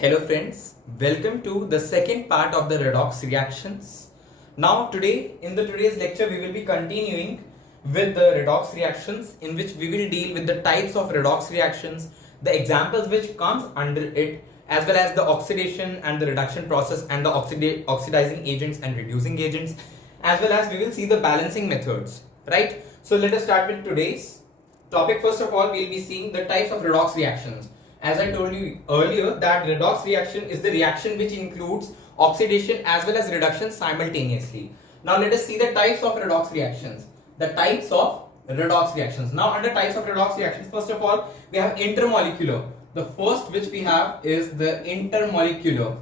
Hello friends, welcome to the second part of the redox reactions. Now in today's lecture we will be continuing with the redox reactions, in which we will deal with the types of redox reactions, the examples which comes under it, as well as the oxidation and the reduction process and the oxidizing agents and reducing agents, as well as we will see the balancing methods, right? So let us start with today's topic. First of all, we will be seeing the types of redox reactions. As I told you earlier, that redox reaction is the reaction which includes oxidation as well as reduction simultaneously. Now let us see the types of redox reactions. The types of redox reactions. Now under types of redox reactions, first of all, we have intermolecular. The first which we have is the intermolecular.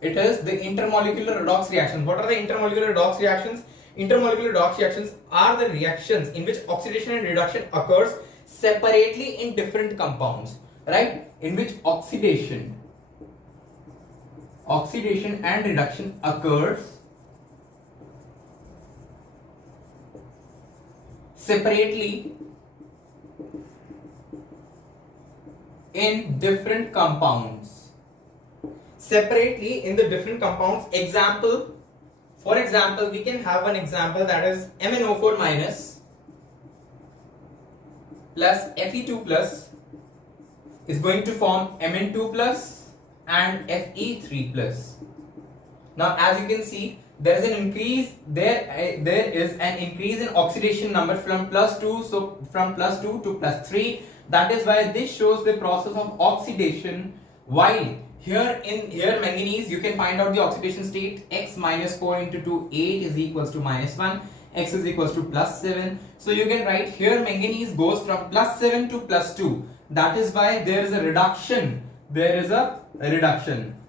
It is the intermolecular redox reactions. What are the intermolecular redox reactions? Intermolecular redox reactions are the reactions in which oxidation and reduction occurs separately in different compounds, right? In which oxidation and reduction occurs separately in different compounds. Separately in the different compounds. For example, we can have an example, that is MnO4 minus plus Fe2 plus is going to form Mn2 plus and Fe3 plus. Now as you can see, there is an increase in oxidation number from +2, so from +2 to +3. That is why this shows the process of oxidation, while here manganese, you can find out the oxidation state. X minus 4 into 2, 8 is equals to -1. X is equals to +7. So you can write here manganese goes from +7 to +2. That is why there is a reduction.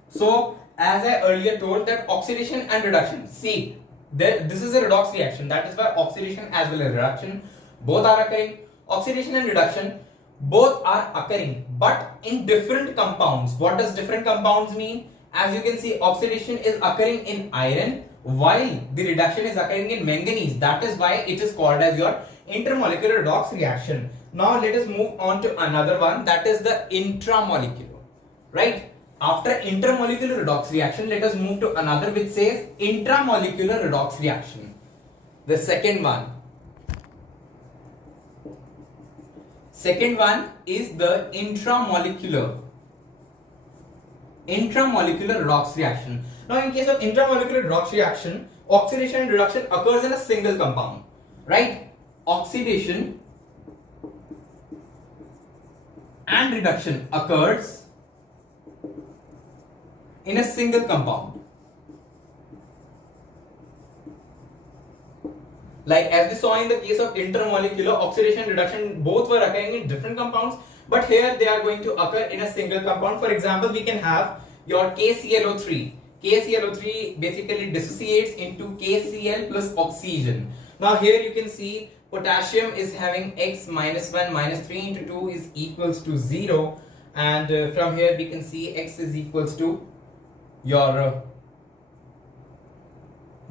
So as I earlier told, that oxidation and reduction. See, this is a redox reaction. That is why oxidation as well as reduction both are occurring. Oxidation and reduction both are occurring, but in different compounds. What does different compounds mean? As you can see, oxidation is occurring in iron, while the reduction is occurring in manganese. That is why it is called as your intermolecular redox reaction. Now let us move on to another one, that is the intramolecular, right? After intermolecular redox reaction, let us move to another which says intramolecular redox reaction. The second one is the intramolecular redox reaction. Now in case of intramolecular redox reaction, oxidation and reduction occurs in a single compound, right? Oxidation and reduction occurs in a single compound. Like as we saw in the case of intermolecular, oxidation and reduction both were occurring in different compounds, but here they are going to occur in a single compound. For example, we can have your KClO3. KClO3 basically dissociates into KCl plus oxygen. Now here you can see potassium is having X minus 1 minus 3 into 2 is equals to 0, and from here we can see X is equals to your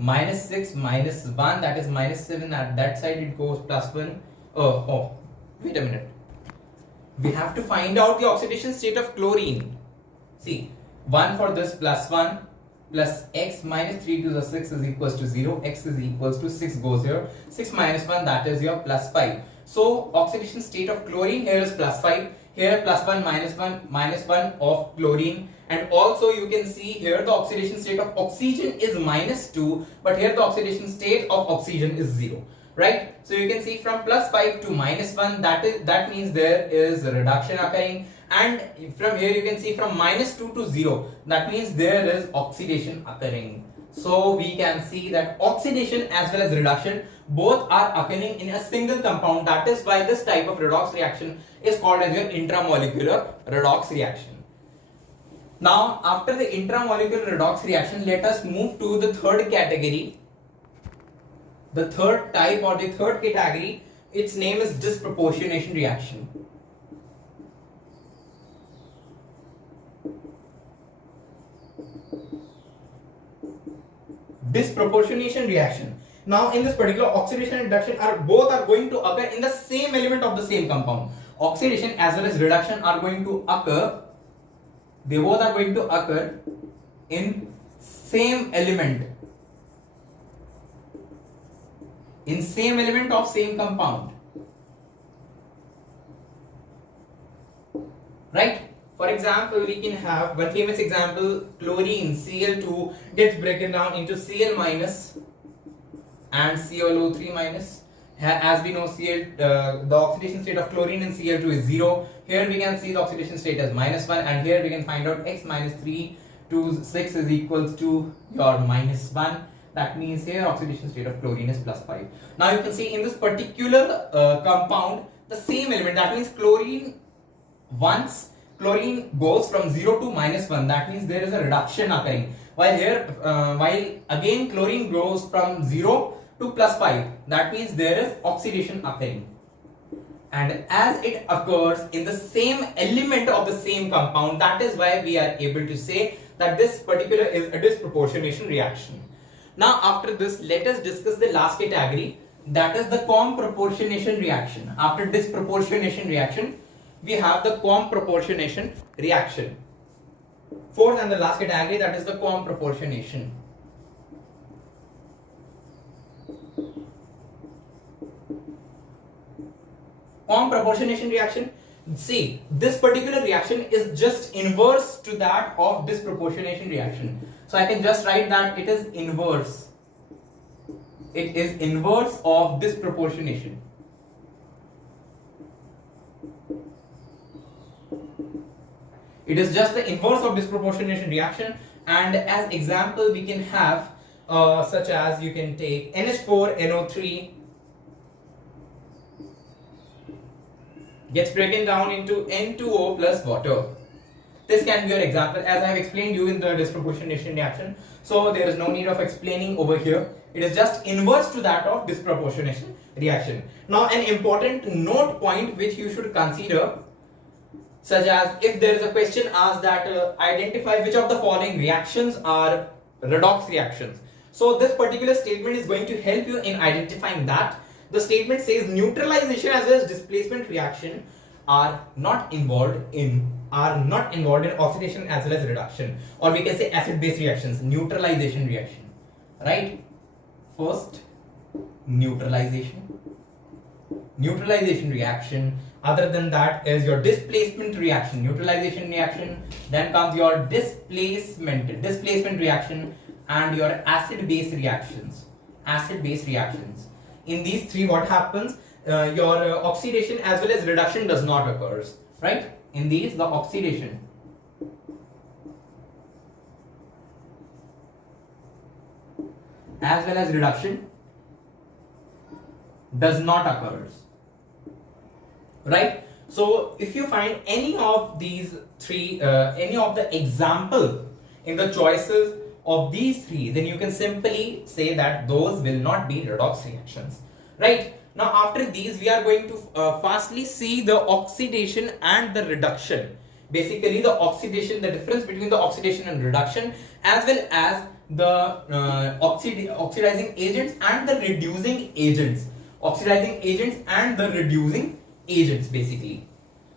-6 minus 1, that is -7. At that side it goes +1. Wait a minute, we have to find out the oxidation state of chlorine. See, 1 for this +1 plus X minus 3 to the 6 is equals to 0. X is equals to 6 goes here. 6 minus 1, that is your +5. So oxidation state of chlorine here is +5. Here +1 minus 1 of chlorine. And also you can see here the oxidation state of oxygen is -2, but here the oxidation state of oxygen is 0, right? So you can see from +5 to -1, that means there is a reduction occurring, and from here you can see from -2 to 0, that means there is oxidation occurring. So we can see that oxidation as well as reduction both are occurring in a single compound. That is why this type of redox reaction is called as your intramolecular redox reaction. Now after the intramolecular redox reaction, let us move to the third category. The third type or the third category, its name is disproportionation reaction. Disproportionation reaction. Now in this particular, oxidation and reduction both are going to occur in the same element of the same compound. Oxidation as well as reduction are going to occur They both are going to occur in same element. In same element of same compound. Right? For example, we can have one famous example, chlorine Cl2 gets broken down into Cl minus and ClO3 minus. As we know, the oxidation state of chlorine in Cl2 is 0. Here we can see the oxidation state as -1, and here we can find out x minus 3 to 6 is equals to your -1. That means here oxidation state of chlorine is +5. Now you can see in this particular compound, the same element, that means chlorine, once chlorine goes from 0 to -1, that means there is a reduction occurring. While here, while again chlorine goes from 0 to +5, that means there is oxidation occurring. And as it occurs in the same element of the same compound, that is why we are able to say that this particular is a disproportionation reaction. Now after this, let us discuss the last category, that is the proportionation reaction. After disproportionation reaction, we have the proportionation reaction. Fourth and the last category, that is the proportionation. Proportionation reaction. See, this particular reaction is just inverse to that of disproportionation reaction. So I can just write that it is inverse. It is inverse of disproportionation. It is just the inverse of disproportionation reaction, and as example we can have such as you can take NH4NO3 gets broken down into N2O plus water. This can be your example, as I have explained you in the disproportionation reaction. So there is no need of explaining over here. It is just inverse to that of disproportionation reaction. Now an important note point which you should consider, such as if there is a question asked that identify which of the following reactions are redox reactions. So this particular statement is going to help you in identifying that. The statement says neutralization as well as displacement reaction are not involved in oxidation as well as reduction, or we can say acid-base reactions, neutralization reaction, right? First, neutralization reaction. Other than that is your displacement reaction, neutralization reaction. Then comes your displacement reaction, and your acid-base reactions. In these three, what happens? Your oxidation as well as reduction does not occur, right? In these, the oxidation as well as reduction does not occur, right? So if you find any of these three, any of the example in the choices of these three, then you can simply say that those will not be redox reactions, right? Now after these, we are going to firstly see the oxidation and the reduction. Basically the oxidation, the difference between the oxidation and reduction, as well as the oxidizing agents and the reducing agents. Oxidizing agents and the reducing agents basically.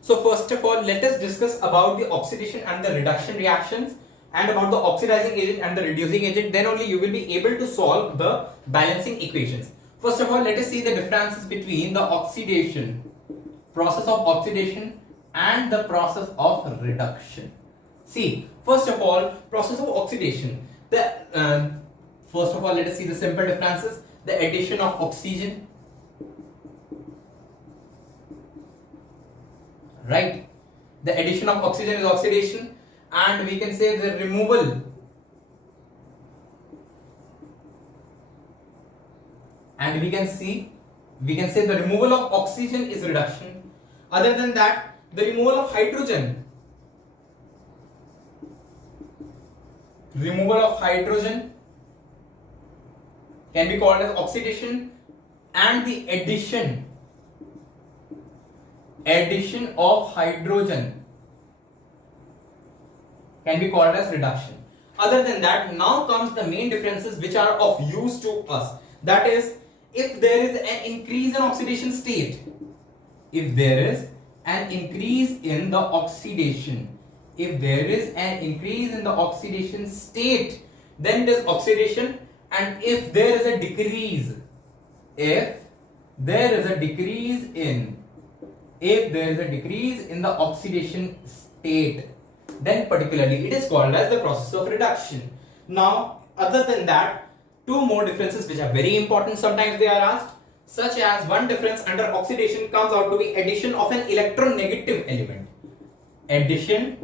So first of all, let us discuss about the oxidation and the reduction reactions, and about the oxidizing agent and the reducing agent. Then only you will be able to solve the balancing equations. First of all, let us see the differences between the process of oxidation and the process of reduction. See, first of all, process of oxidation. First of all, let us see the simple differences. The addition of oxygen, right? The addition of oxygen is oxidation, and we can say the removal and we can say the removal of oxygen is reduction. Other than that, the removal of hydrogen can be called as oxidation, and the addition of hydrogen can be called as reduction. Other than that, now comes the main differences which are of use to us. That is, if there is an increase in oxidation state, if there is an increase in the oxidation if there is an increase in the oxidation state, then it is oxidation, and if there is a decrease, if there is a decrease in the oxidation state, then particularly it is called as the process of reduction. Now, other than that, two more differences which are very important, sometimes they are asked, such as one difference under oxidation comes out to be addition of an electronegative element. Addition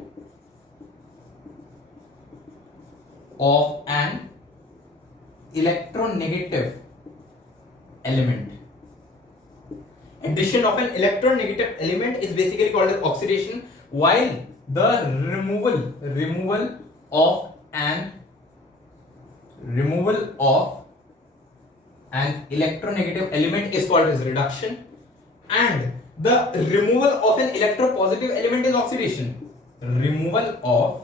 of an electronegative element. Addition of an electronegative element is basically called as oxidation, while the removal of an electronegative element is called as reduction, and the removal of an electropositive element is oxidation. Removal of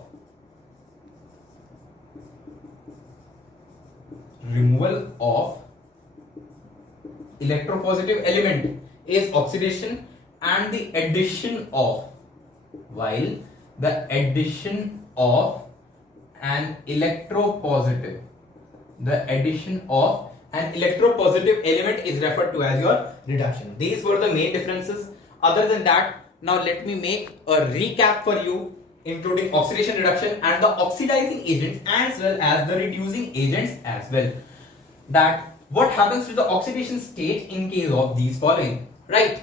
electropositive element is oxidation, and the addition of an electropositive element is referred to as your reduction. These were the main differences. Other than that, now let me make a recap for you, including oxidation, reduction, and the oxidizing agents as well as the reducing agents as well. That what happens to the oxidation state in case of these following, right?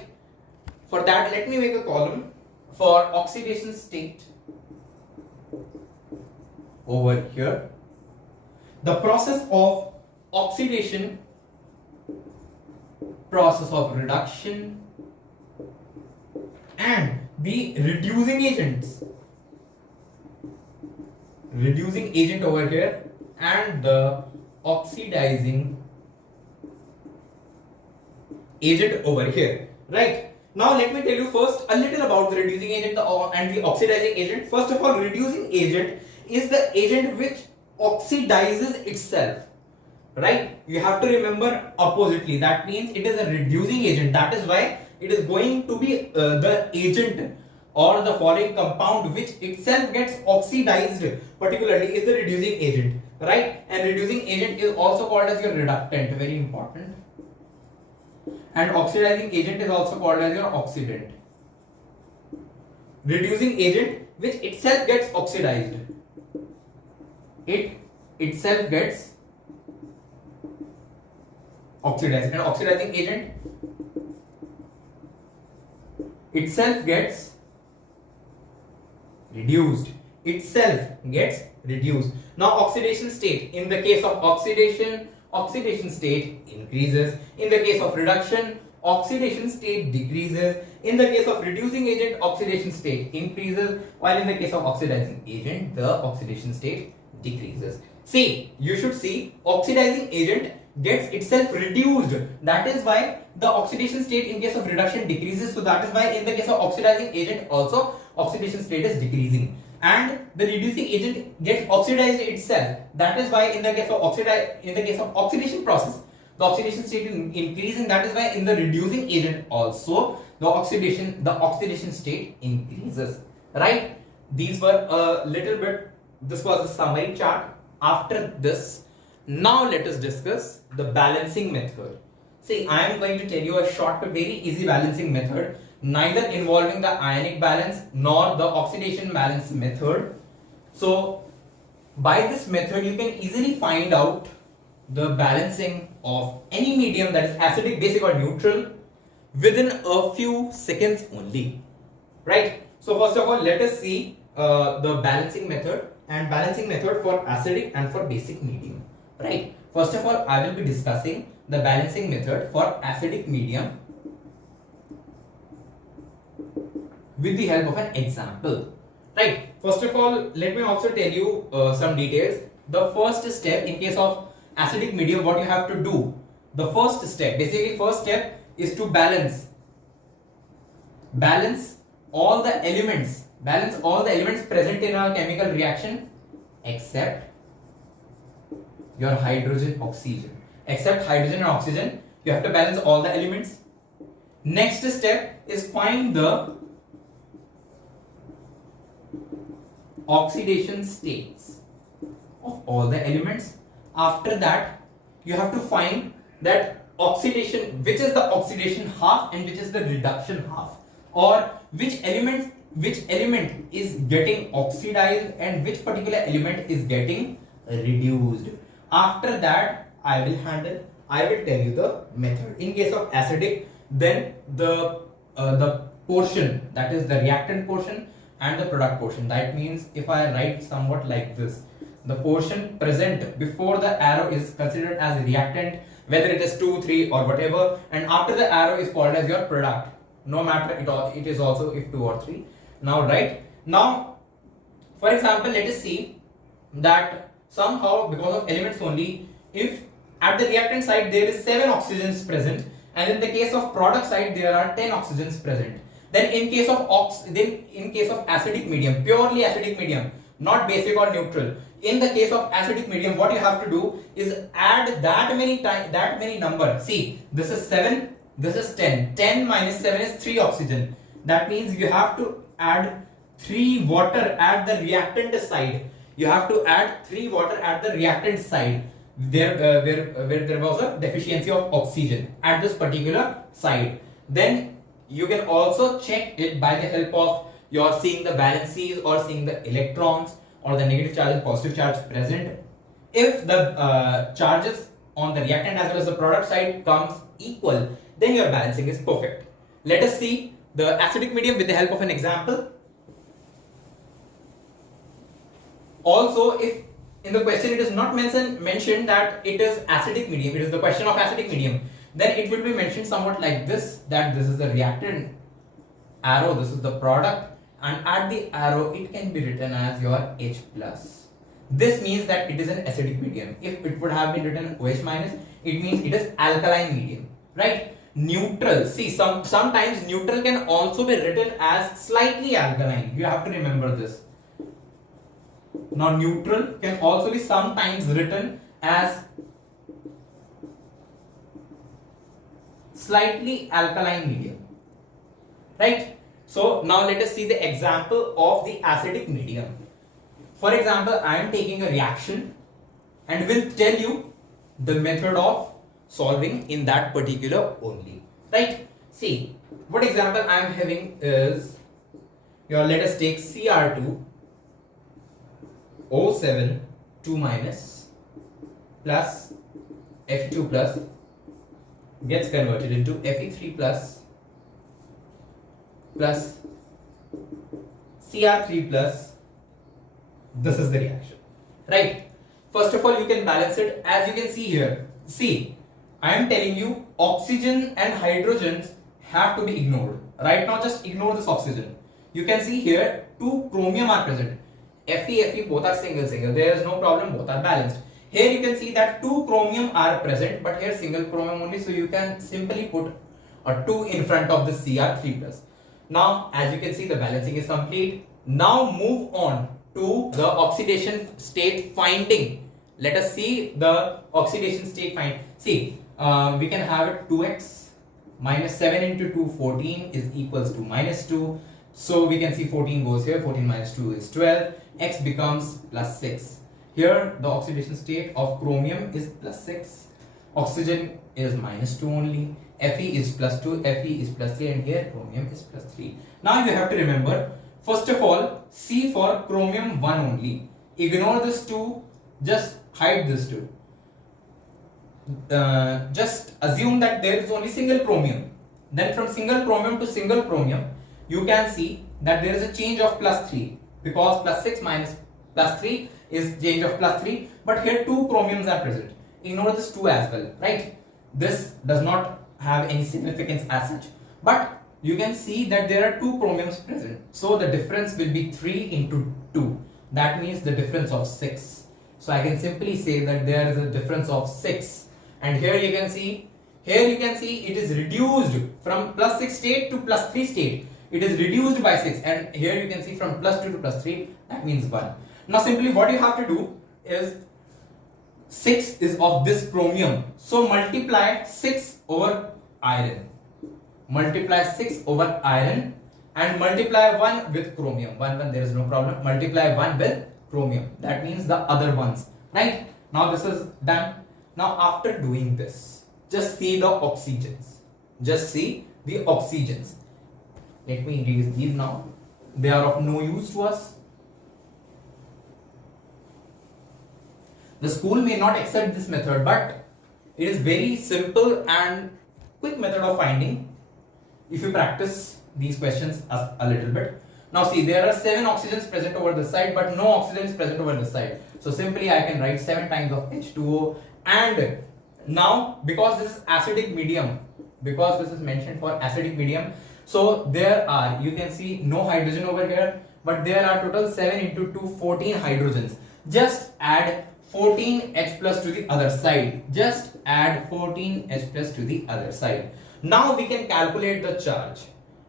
For that, let me make a column for oxidation state over here. The process of oxidation, process of reduction, and the reducing agent over here, and the oxidizing agent over here, right? Now let me tell you first a little about the reducing agent and the oxidizing agent. First of all, reducing agent is the agent which oxidizes itself, right? You have to remember oppositely. That means it is a reducing agent. That is why it is going to be the agent or the following compound which itself gets oxidized, particularly is the reducing agent, right? And reducing agent is also called as your reductant, very important. And oxidizing agent is also called as your oxidant. Reducing agent which itself gets oxidized. It itself gets oxidized. And oxidizing agent itself gets reduced. Now oxidation state, in the case of oxidation state increases. In the case of reduction, oxidation state decreases. In the case of reducing agent, oxidation state increases, while in the case of oxidizing agent, the oxidation state decreases. See, you should see oxidizing agent gets itself reduced. That is why the oxidation state in case of reduction decreases. So that is why in the case of oxidizing agent also oxidation state is decreasing. And the reducing agent gets oxidized itself. That is why in the case of oxidation process, the oxidation state is increasing. That is why in the reducing agent also the oxidation state increases. Right? These were a little bit. This was a summary chart. After this, now let us discuss the balancing method. See, I am going to tell you a short but very easy balancing method, neither involving the ionic balance nor the oxidation balance method. So by this method you can easily find out the balancing of any medium, that is acidic, basic or neutral, within a few seconds only, right? So first of all, let us see the balancing method for acidic and for basic medium, right? First of all, I will be discussing the balancing method for acidic medium with the help of an example, right? First of all, let me also tell you some details. The first step in case of acidic medium, what you have to do, the first step is to balance all the elements present in a chemical reaction except your hydrogen oxygen. Except hydrogen and oxygen, you have to balance all the elements. Next step is find the oxidation states of all the elements. After that, you have to find that oxidation, which is the oxidation half and which is the reduction half, or which element is getting oxidized and which particular element is getting reduced. After that, I will tell you the method. In case of acidic, then the portion, that is the reactant portion and the product portion. That means if I write somewhat like this, the portion present before the arrow is considered as a reactant, whether it is 2, 3 or whatever, and after the arrow is called as your product, no matter it is also if 2 or 3. Now for example, let us see that somehow because of elements only, if at the reactant side there is 7 oxygens present, and in the case of product side there are 10 oxygens present, then in case of acidic medium, purely acidic medium, not basic or neutral, in the case of acidic medium, what you have to do is add that many number. See, this is 7, this is 10. 10 minus 7 is 3 oxygen. That means you have to add 3 water at the reactant side. You have to add 3 water at the reactant side, where there was a deficiency of oxygen at this particular side. Then you can also check it by the help of your seeing the valencies or seeing the electrons or the negative charge and positive charge present. If the charges on the reactant as well as the product side comes equal, then your balancing is perfect. Let us see the acidic medium with the help of an example. Also, if in the question it is not mentioned that it is acidic medium, it is the question of acidic medium, then it will be mentioned somewhat like this, that this is the reactant arrow, this is the product, and at the arrow it can be written as your H plus. This means that it is an acidic medium. If it would have been written OH minus, it means it is alkaline medium, right? Neutral, see, sometimes neutral can also be written as slightly alkaline. You have to remember this. Now neutral can also be sometimes written as slightly alkaline medium, right? So now let us see the example of the acidic medium. For example, I am taking a reaction and will tell you the method of solving in that particular only, right? See, what example I am having is your, let us take Cr2 O7 2 minus plus Fe2 plus gets converted into Fe3 plus Cr3 plus. This is the reaction, right? First of all, you can balance it as you can see here. See, I am telling you oxygen and hydrogens have to be ignored. Right now, just ignore this oxygen. You can see here 2 chromium are present. Fe, both are single. There is no problem, both are balanced. Here you can see that 2 chromium are present, but here single chromium only, so you can simply put a 2 in front of the Cr3 plus. Now, as you can see, the balancing is complete. Now move on to the oxidation state finding. Let us see the oxidation state find. See, we can have it 2x minus 7 into 2, 14 is equals to minus 2. So we can see 14 goes here, 14 minus 2 is 12, x becomes plus 6. Here the oxidation state of chromium is plus 6, oxygen is minus 2 only, Fe is plus 2, Fe is plus 3, and here chromium is plus 3. Now you have to remember, first of all, C for chromium 1 only. Ignore this 2, just hide this 2. Just assume that there is only single chromium. Then from single chromium to single chromium, you can see that there is a change of plus 3, because plus 6 minus plus 3 is change of plus 3, but here 2 chromiums are present. Ignore this 2 as well, right? This does not have any significance as such, but you can see that there are 2 chromiums present, so the difference will be 3 into 2. That means the difference of 6. So I can simply say that there is a difference of 6, and here you can see it is reduced from plus 6 state to plus 3 state. It is reduced by 6, and here you can see from plus 2 to plus 3, that means 1. Now simply what you have to do is 6 is of this chromium, so multiply 6 over iron. Multiply 6 over iron and multiply 1 with chromium. 1 there is no problem. Multiply 1 with chromium. That means the other ones, right? Now this is done. Now after doing this, just see the oxygens. Just see the oxygens. Let me erase these now. They are of no use to us. The school may not accept this method, but it is very simple and quick method of finding if you practice these questions a little bit. Now see, there are 7 oxygens present over this side, but no oxygen is present over this side. So simply I can write 7 times of H2O, and now because this is acidic medium, because this is mentioned for acidic medium, so there are, you can see no hydrogen over here, but there are total 7 into 2, 14 hydrogens. Just add 14H plus to the other side. Just add 14H plus to the other side. Now we can calculate the charge,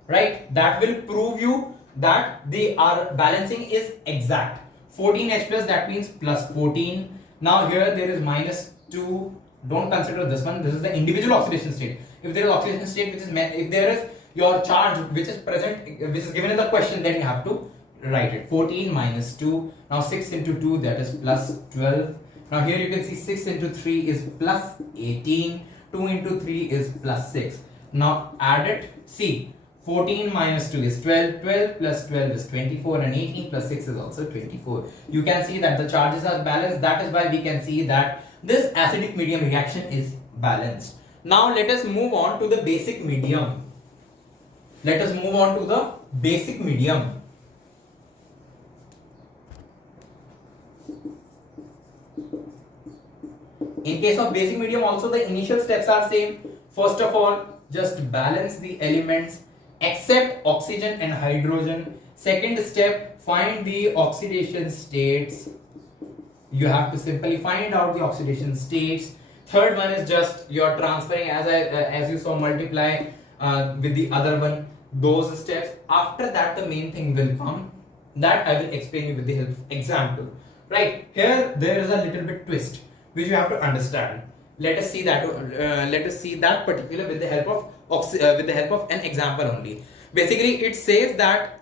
right? That will prove you that our balancing is exact. 14H plus, that means plus 14. Now here there is minus 2. Don't consider this one. This is the individual oxidation state. If there is oxidation state which is if there is your charge which is present, which is given in the question, then you have to write it. 14 minus 2. Now 6 into 2, that is plus 12. Now here you can see 6 into 3 is plus 18. 2 into 3 is plus 6. Now add it. See, 14 minus 2 is 12. 12 plus 12 is 24, and 18 plus 6 is also 24. You can see that the charges are balanced. That is why we can see that this acidic medium reaction is balanced. Now let us move on to the basic medium. Let us move on to the basic medium. In case of basic medium also, the initial steps are same. First of all, just balance the elements except oxygen and hydrogen. Second step, find the oxidation states. You have to simply find out the oxidation states. Third one is just you're transferring, as you saw, multiply with the other one, those steps. After that, the main thing will come. That I will explain you with the help of example. Right here, there is a little bit twist which you have to understand. Let us see that. Let us see that particular with the help of an example only. Basically, it says that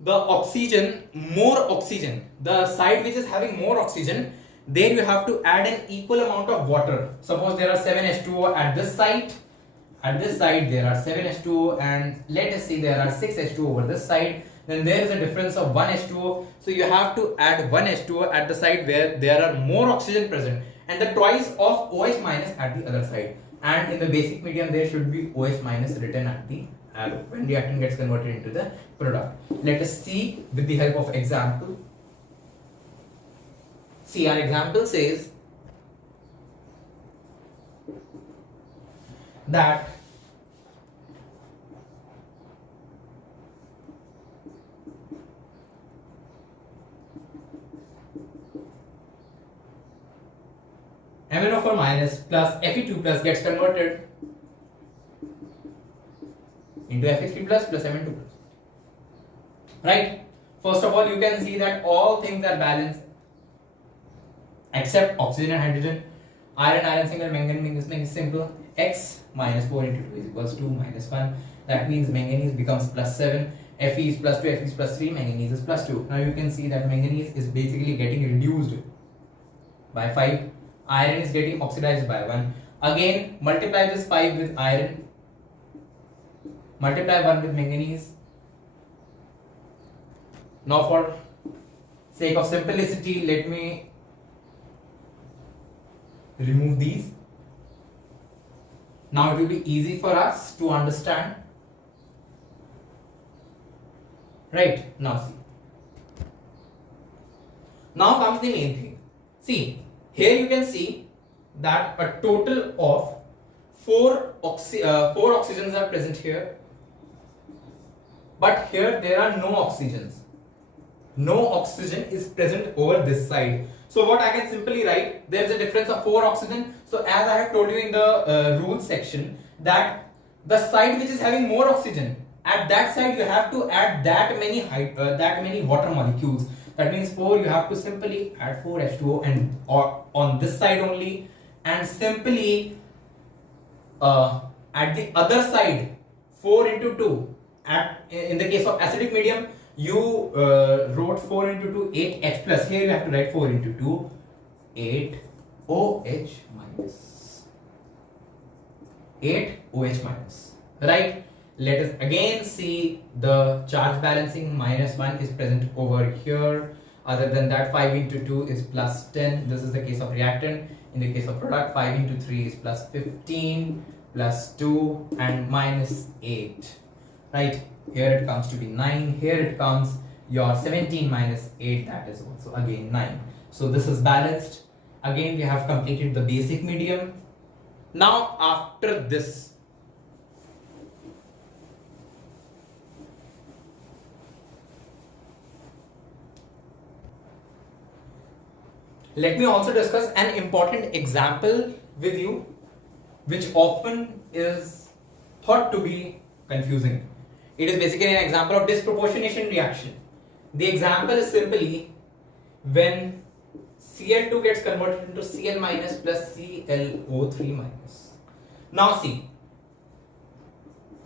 the oxygen, more oxygen, the side which is having more oxygen, there you have to add an equal amount of water. Suppose there are 7 H2O at this side. At this side there are 7 H2O, and let us see there are 6 H2O over this side. Then there is a difference of 1 H2O. So you have to add 1 H2O at the side where there are more oxygen present, and the twice of OH minus at the other side. And in the basic medium there should be OH minus written at the arrow when reactant gets converted into the product. Let us see with the help of example. See, our example says that MnO4 minus plus Fe2 plus gets converted into Fe3 plus Mn2 plus. Right? First of all, you can see that all things are balanced except oxygen and hydrogen. Iron single, manganese is simple. X minus 4 into 2 is equals to minus 1. That means manganese becomes plus 7. Fe is plus 2, Fe is plus 3, manganese is plus 2. Now you can see that manganese is basically getting reduced by 5. Iron is getting oxidized by 1. Again, multiply this 5 with iron. Multiply 1 with manganese. Now for sake of simplicity, let me remove these. Now it will be easy for us to understand. Right, now see. Now comes the main thing. See, here you can see that a total of 4 oxygens are present here. But here there are no oxygens. No oxygen is present over this side. So what I can simply write, there is a difference of 4 oxygen. So as I have told you in the rules section, that the side which is having more oxygen, at that side you have to add that many water molecules. That means 4, you have to simply add 4 H2O and on this side only, and simply at the other side 4 into 2 in the case of acidic medium, you wrote 4 into 2, 8H plus. Here you have to write 4 into 2, 8OH minus. 8OH minus. Right? Let us again see the charge balancing. -1 is present over here. Other than that, 5 into 2 is plus 10. This is the case of reactant. In the case of product, 5 into 3 is plus 15, plus 2 and minus 8. Right? Here it comes to be 9. Here it comes your 17 minus 8, that is also again 9. So this is balanced. Again, we have completed the basic medium. Now after this, let me also discuss an important example with you, which often is thought to be confusing. It is basically an example of disproportionation reaction. The example is simply when Cl2 gets converted into Cl minus plus ClO3 minus. Now see,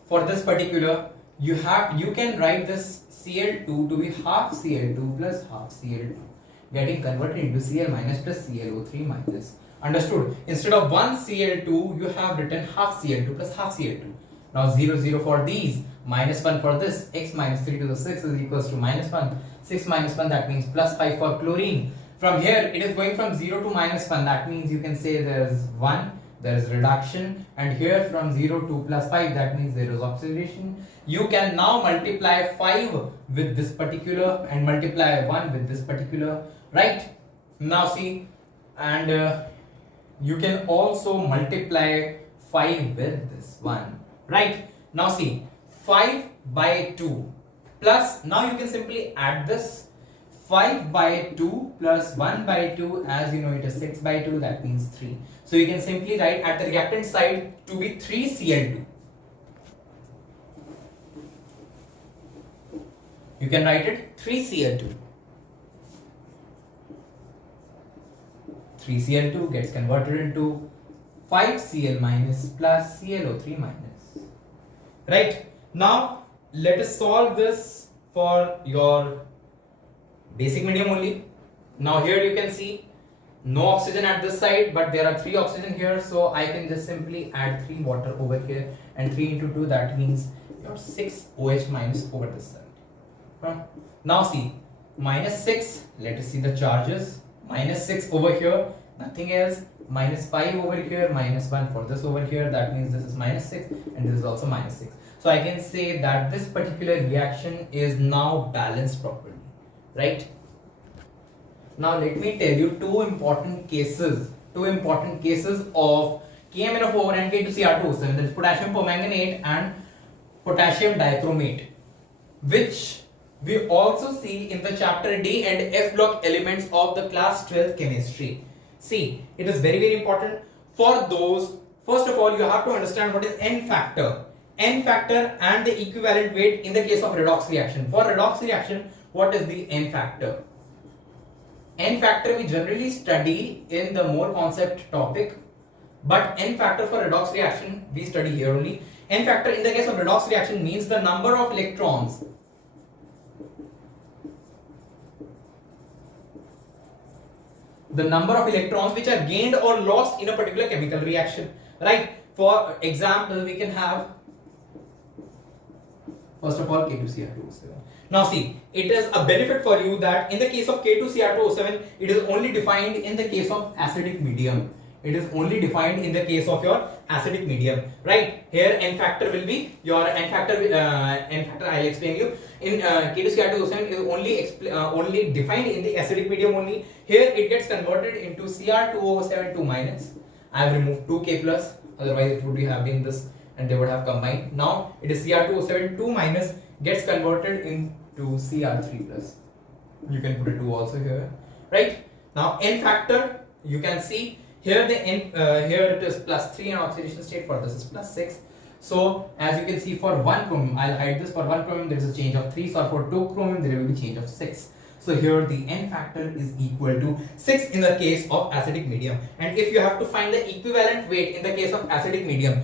for this particular, you can write this Cl2 to be half Cl2 plus half Cl2, getting converted into Cl minus plus ClO3 minus. Understood? Instead of 1 Cl2, you have written half Cl2 plus half Cl2. Now 0, 0 for these, -1 for this, x minus 3 to the 6 is equals to -1. 6 minus 1, that means plus 5 for chlorine. From here, it is going from 0 to -1. That means you can say there is 1, there is reduction. And here from 0 to plus 5, that means there is oxidation. You can now multiply 5 with this particular and multiply 1 with this particular. Right? Now see, and you can also multiply 5 with this one. Right? Now see, 5 by 2 plus, now you can simply add this. 5 by 2 plus 1 by 2, as you know it is 6 by 2, that means 3. So you can simply write at the reactant side to be 3 Cl2. You can write it 3 Cl2. 3 Cl2 gets converted into 5 Cl minus plus ClO3 minus. Right? Now let us solve this for your basic medium only. Now here you can see no oxygen at this side, but there are 3 oxygen here, so I can just simply add 3 water over here, and 3 into 2, that means your 6 OH minus over this side. Now see, -6, let us see the charges. -6 over here, nothing else. -5 over here, -1 for this over here, that means this is -6 and this is also -6. So I can say that this particular reaction is now balanced properly. Right? Now let me tell you two important cases of KMnO4 and K2Cr2O7, that is potassium permanganate and potassium dichromate, which we also see in the chapter D and F block elements of the class 12 chemistry. See, it is very, very important for those. First of all, you have to understand what is N factor. N factor and the equivalent weight in the case of redox reaction. For redox reaction, what is the N factor? N factor we generally study in the mole concept topic, but N factor for redox reaction we study here only. N factor in the case of redox reaction means the number of electrons which are gained or lost in a particular chemical reaction. Right? For example, we can have, first of all, K2Cr2O7. Now see, it is a benefit for you that in the case of K2Cr2O7, it is only defined in the case of acidic medium. It is only defined in the case of your acidic medium. Right? Here N factor will be your N factor I'll explain you. In K2Cr2O7 is only defined in the acidic medium only. Here it gets converted into Cr2O7 2 minus. I have removed 2K plus, otherwise it would have been this and they would have combined. Now it is Cr2O7 2 minus gets converted into Cr3 plus. You can put a 2 also here. Right? Now N factor, you can see here the N, here it is plus 3 in oxidation state, for this is plus 6. So as you can see, for 1 chromium, I'll hide this, for 1 chromium there is a change of 3, so for 2 chromium there will be change of 6. So here the N factor is equal to 6 in the case of acidic medium. And if you have to find the equivalent weight in the case of acidic medium,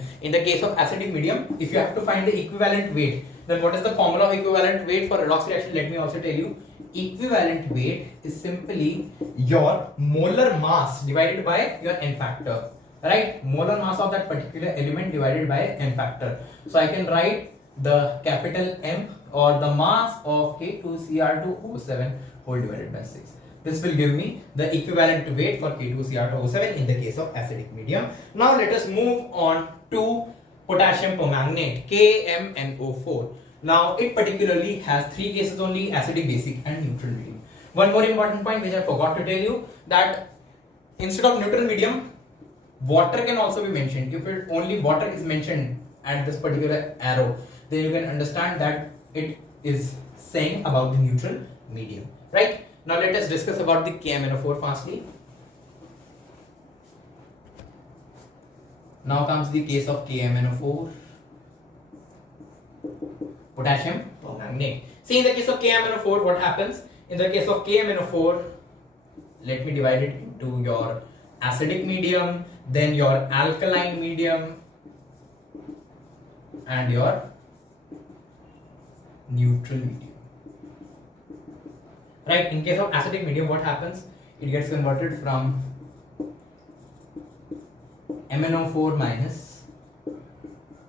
if you have to find the equivalent weight, Then what is the formula of equivalent weight for redox reaction? Let me also tell you. Equivalent weight is simply your molar mass divided by your n factor. Right? Molar mass of that particular element divided by n factor. So I can write the capital M or the mass of K2Cr2O7 whole divided by 6. This will give me the equivalent weight for K2Cr2O7 in the case of acidic medium. Now let us move on to potassium permanganate, KMnO4. Now it particularly has three cases only: acidic, basic and neutral medium. One more important point which I forgot to tell you, that instead of neutral medium, water can also be mentioned. If it only water is mentioned at this particular arrow, then you can understand that it is saying about the neutral medium, right? Now let us discuss about the KMnO4 fastly. Now comes the case of KMnO4, potassium permanganate. See, in the case of KMnO4, what happens? In the case of KMnO4, let me divide it into your acidic medium, then your alkaline medium, and your neutral medium. Right? In case of acidic medium, what happens? It gets converted from MnO4 minus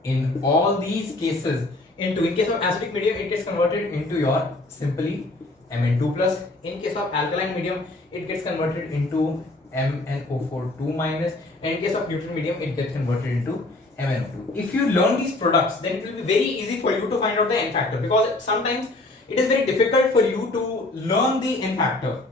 in all these cases into, in case of acidic medium, it gets converted into your simply Mn2 plus. In case of alkaline medium, it gets converted into MnO4 2 minus, and in case of neutral medium, it gets converted into MnO2. If you learn these products, then it will be very easy for you to find out the n factor, because sometimes it is very difficult for you to learn the n factor.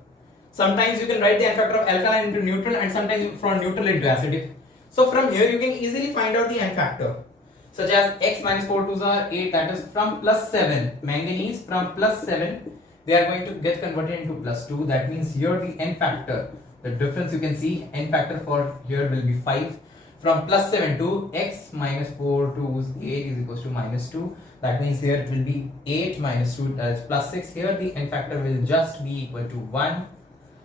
Sometimes you can write the n factor of alkaline into neutral, and sometimes from neutral into acidic. So from here you can easily find out the n factor, such as x minus 4 2s are 8, that is from plus 7. Manganese from plus 7, they are going to get converted into plus 2. That means here the n factor, the difference you can see, n factor for here will be 5. From plus 7 to x minus 4 2 is 8 is equals to minus 2. That means here it will be 8 minus 2, that is plus 6. Here the n factor will just be equal to 1.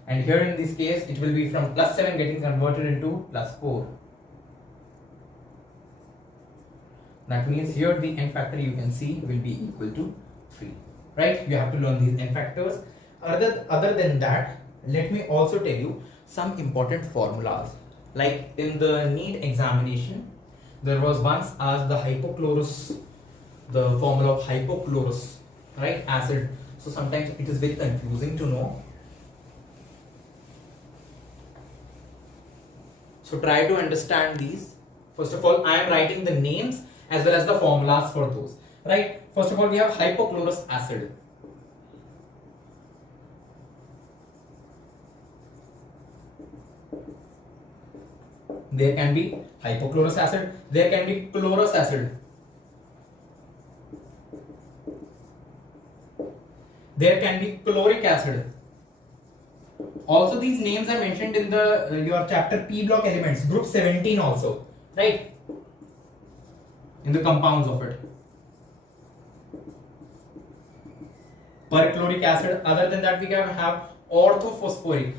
And here in this case, it will be from plus 7 getting converted into plus 4. That means here the n factor you can see will be equal to 3. Right? You have to learn these n factors. Other than that, let me also tell you some important formulas. Like in the NEET examination, there was once asked the hypochlorous, the formula of hypochlorous, right, acid. So sometimes it is very confusing to know. So try to understand these. First of all, I am writing the names as well as the formulas for those. Right? First of all, we have hypochlorous acid. There can be hypochlorous acid, there can be chlorous acid, there can be chloric acid. Also these names are mentioned in the your chapter P block elements, group 17 also, right? In the compounds of it. Perchloric acid. Other than that, we can have orthophosphoric.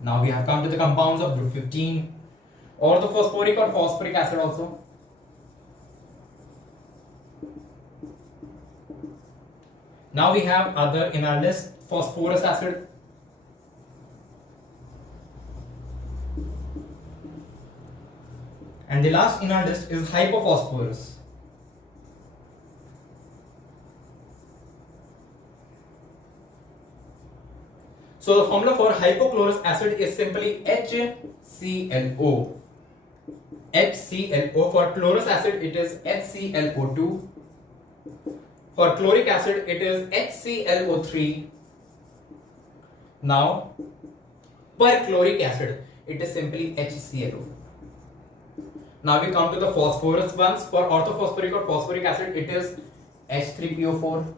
Now we have come to the compounds of group 15, orthophosphoric or phosphoric acid also. Now we have other in our list, phosphorus acid. And the last in our list is hypophosphorus. So the formula for hypochlorous acid is simply HClO. HClO. For chlorous acid it is HClO2. For chloric acid it is HClO3. Now perchloric acid it is simply HClO. Now we come to the phosphorus ones. For orthophosphoric or phosphoric acid it is H3PO4.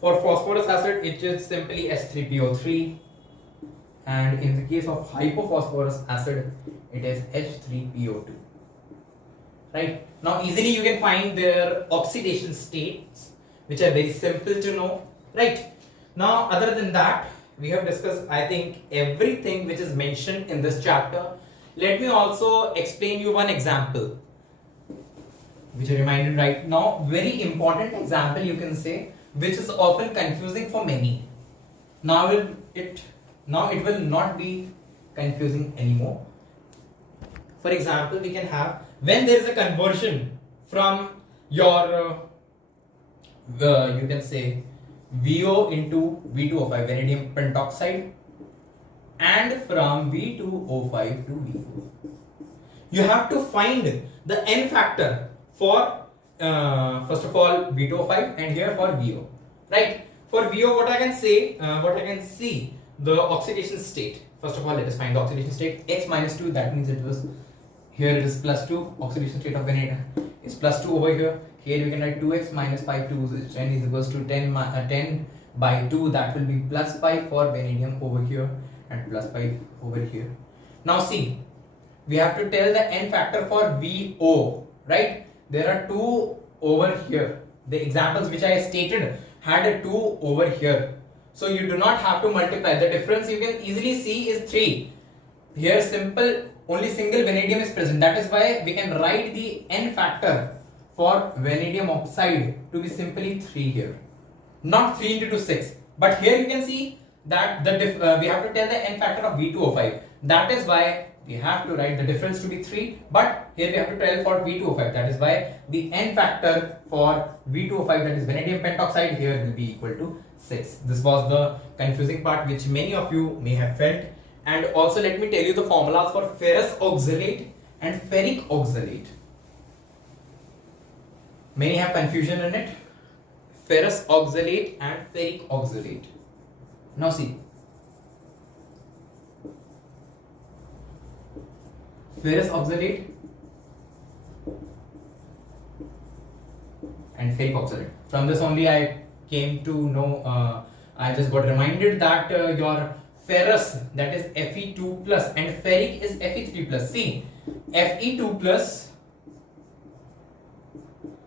For phosphorus acid it is simply H3PO3, and in the case of hypophosphorus acid it is H3PO2. Right? Now easily you can find their oxidation states, which are very simple to know. Right? Now other than that, we have discussed I think everything which is mentioned in this chapter. Let me also explain you one example. which I reminded right now. Very important example you can say, which is often confusing for many. Now it will not be confusing anymore. For example, we can have when there is a conversion from your you can say VO into V2O5 vanadium pentoxide, and from V2O5 to VO. You have to find the N factor for first of all V2O5 and here for VO, right? For VO, what I can say, what I can see, the oxidation state. First of all, let us find the oxidation state. X minus 2, that means it was, here it is plus 2, oxidation state of vanadium is plus 2 over here. Here we can write 2x minus 5, 2 is equals to 10 by 2, that will be plus 5 for vanadium over here and plus 5 over here. Now see, we have to tell the N factor for VO, right? There are 2 over here. The examples which I stated had a 2 over here. So you do not have to multiply. The difference you can easily see is 3. Here simple, only single vanadium is present. That is why we can write the N factor for vanadium oxide to be simply 3 here. Not 3 into 6. But here you can see that we have to tell the N factor of V2O5. That is why we have to write the difference to be 3, but here we have to tell for V2O5. That is why the N factor for V2O5, that is vanadium pentoxide, here will be equal to 6. This was the confusing part which many of you may have felt. And also let me tell you the formulas for ferrous oxalate and ferric oxalate. Many have confusion in it. Ferrous oxalate and ferric oxalate. Now see, ferrous oxalate and ferric oxalate. From this only I came to know, I just got reminded that your ferrous, that is Fe2 plus, and ferric is Fe3 plus. See, Fe2 plus,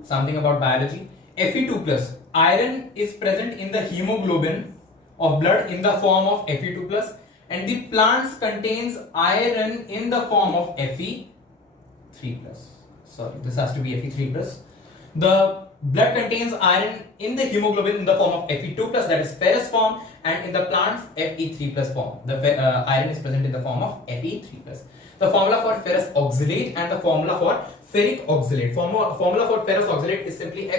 something about biology. Fe2 plus, iron is present in the hemoglobin of blood in the form of Fe2 plus, and the plants contains iron in the form of Fe3 plus. Sorry, this has to be Fe3 plus. The blood contains iron in the hemoglobin in the form of Fe2 plus, that is ferrous form, and in the plants Fe3 plus form. The iron is present in the form of Fe3 plus. The formula for ferrous oxalate and the formula for ferric oxalate. Formula for ferrous oxalate is simply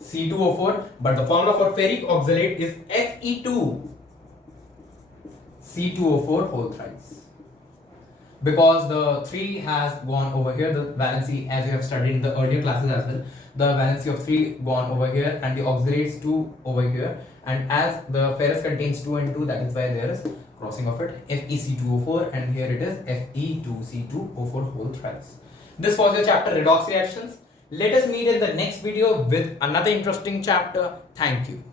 FeC2O4, but the formula for ferric oxalate is Fe2C2O4 whole thrice. Because the 3 has gone over here, the valency, as you have studied in the earlier classes as well, the valency of 3 gone over here and the oxalates 2 over here, and as the ferrous contains 2 and 2, that is why there is crossing of it, FeC2O4, and here it is Fe2C2O4 whole thrice. This was your chapter redox reactions. Let us meet in the next video with another interesting chapter. Thank you.